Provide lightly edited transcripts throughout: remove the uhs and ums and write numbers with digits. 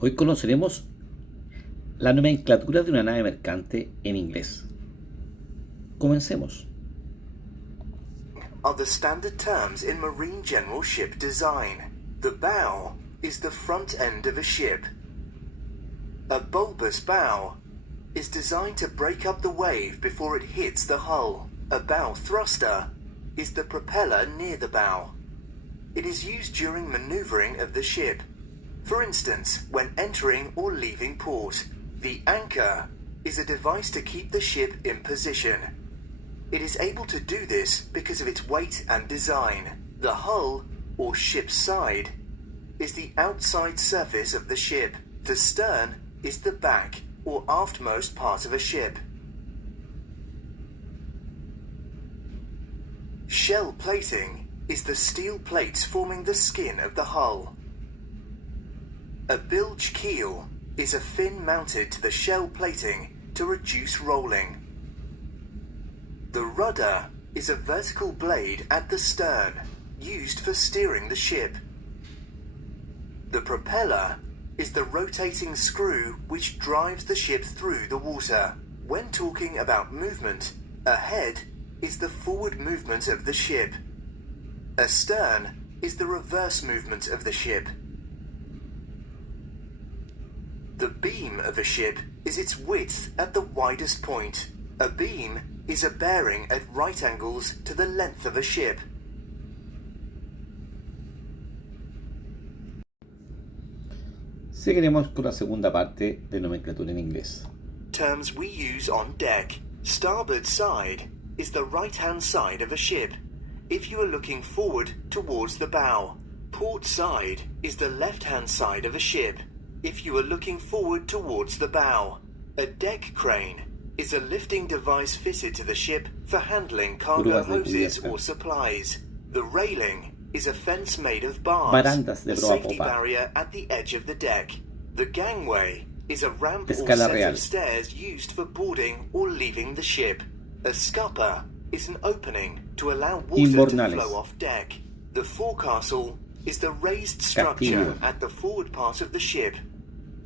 Hoy conoceremos la nomenclatura de una nave mercante en inglés. Comencemos. Are the standard terms in marine general ship design. The bow is the front end of a ship. A bulbous bow is designed to break up the wave before it hits the hull. A bow thruster is the propeller near the bow. It is used during maneuvering of the ship. For instance, when entering or leaving port. The anchor is a device to keep the ship in position. It is able to do this because of its weight and design. The hull, or ship's side, is the outside surface of the ship. The stern is the back, or aftmost part of a ship. Shell plating is the steel plates forming the skin of the hull. A bilge keel is a fin mounted to the shell plating to reduce rolling. The rudder is a vertical blade at the stern, used for steering the ship. The propeller is the rotating screw which drives the ship through the water. When talking about movement, ahead is the forward movement of the ship. Astern is the reverse movement of the ship. The beam of a ship is its width at the widest point. A beam is a bearing at right angles to the length of a ship. Seguiremos con la segunda parte de nomenclatura en inglés. Terms we use on deck. Starboard side is the right-hand side of a ship, if you are looking forward towards the bow. Port side is the left-hand side of a ship, if you are looking forward towards the bow. A deck crane is a lifting device fitted to the ship for handling cargo hoses or supplies. The railing is a fence made of bars, a safety barrier at the edge of the deck. The gangway is a ramp or set of stairs used for boarding or leaving the ship. A scupper is an opening to allow water to flow off deck. The forecastle is the raised structure at the forward part of the ship.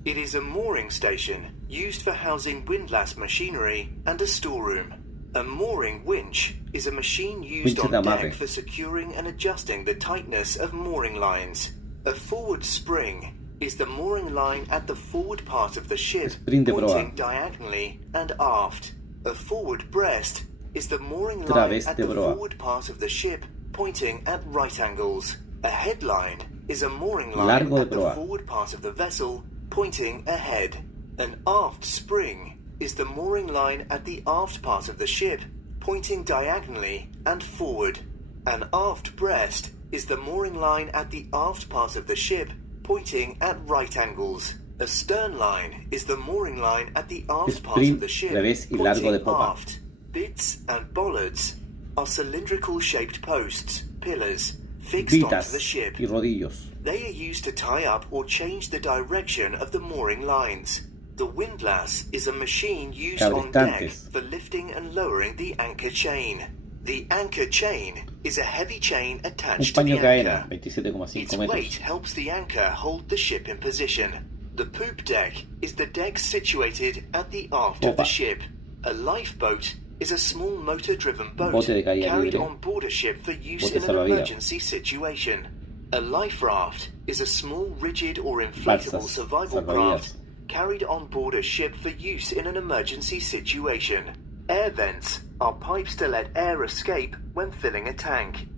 It is a mooring station used for housing windlass machinery and a storeroom. A mooring winch is a machine used on deck for securing and adjusting the tightness of mooring lines. A forward spring is the mooring line at the forward part of the ship, pointing diagonally and aft. A forward breast is the mooring line at the forward part of the ship, pointing at right angles. A headline is a mooring line at the forward part of the vessel, pointing ahead. An aft spring is the mooring line at the aft part of the ship, pointing diagonally and forward. An aft breast is the mooring line at the aft part of the ship, pointing at right angles. A stern line is the mooring line at the aft part of the ship, pointing aft. Bitts and bollards are cylindrical shaped posts, pillars, fixed onto the ship. They are used to tie up or change the direction of the mooring lines. The windlass is a machine used on deck for lifting and lowering the anchor chain. The anchor chain is a heavy chain attached to the anchor. Its weight helps the anchor hold the ship in position. The poop deck is the deck situated at the aft of the ship. A lifeboat is a small motor-driven boat carried on board a ship for use in an emergency situation. A life raft is a small rigid or inflatable survival craft carried on board a ship for use in an emergency situation. Air vents are pipes to let air escape when filling a tank,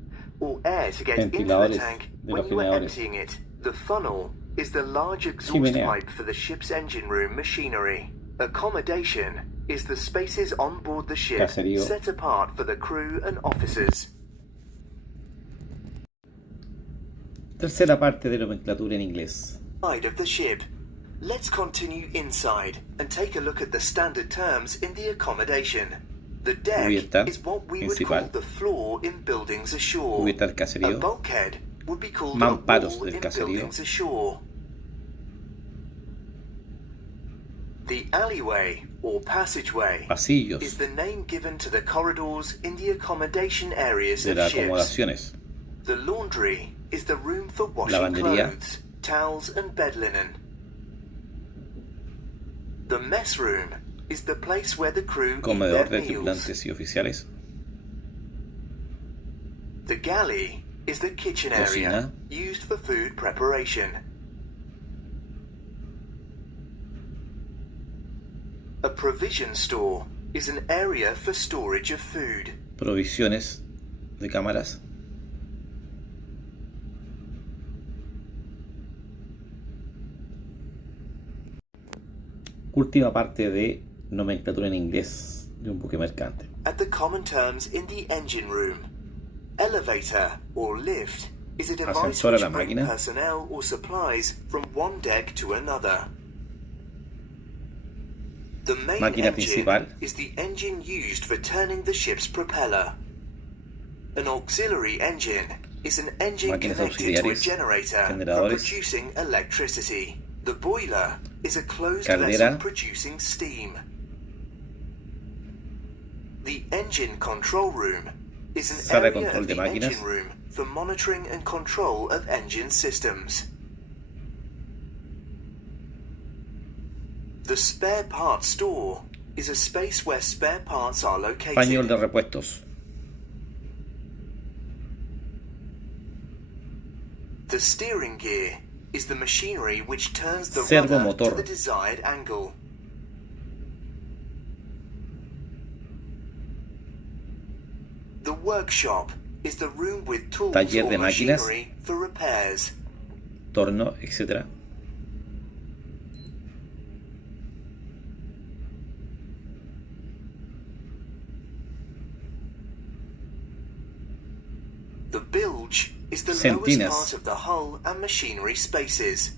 or air to get into the tank when you are emptying it. The funnel is the large exhaust pipe for the ship's engine room machinery. Accommodation is the spaces on board the ship set apart for the crew and officers. Tercera parte de nomenclatura en inglés. Side of the ship. Let's continue inside and take a look at the standard terms in the accommodation. The deck is what we would call the floor in buildings ashore. A bulkhead would be called a wall in buildings ashore. The alleyway or passageway is the name given to the corridors in the accommodation areas of ships. The laundry is the room for washing clothes, towels and bed linen. The mess room is the place where the crew eat Comedor their de meals. tripulantes y oficiales. The galley is the kitchen area Cocina. used for food preparation. A provision store is an area for storage of food. Provisiones de cámaras. Última parte de nomenclatura en inglés de un buque mercante. At the common terms in the engine room, elevator or lift is a device Ascensor a la which brings máquina. personnel or supplies from one deck to another. The main Máquina engine principal. is the engine used for turning the ship's propeller. An auxiliary engine is an engine Máquinas connected to a auxiliares, generator for generadores. producing electricity. The boiler is a closed Caldera. vessel producing steam. The engine control room is an Sala de area control of de the máquinas. engine room for monitoring and control of engine systems. The spare parts store is a space where spare parts are located. Pañol de repuestos. The steering gear is the machinery which turns the Servo rudder motor. to the desired angle. The workshop is the room with tools Taller or de máquinas. machinery for repairs. Torno, etc. The bilge is the Sentinas. lowest part of the hull and machinery spaces.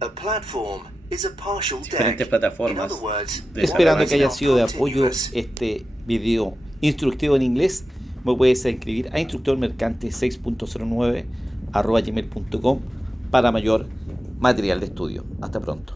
A platform is a partial deck. Diferentes plataformas In other words, de Esperando que haya desarrollo. sido de apoyo continuous. este video instructivo en inglés, me puedes escribir a instructormercante6.09 @gmail.com para mayor material de estudio. Hasta pronto.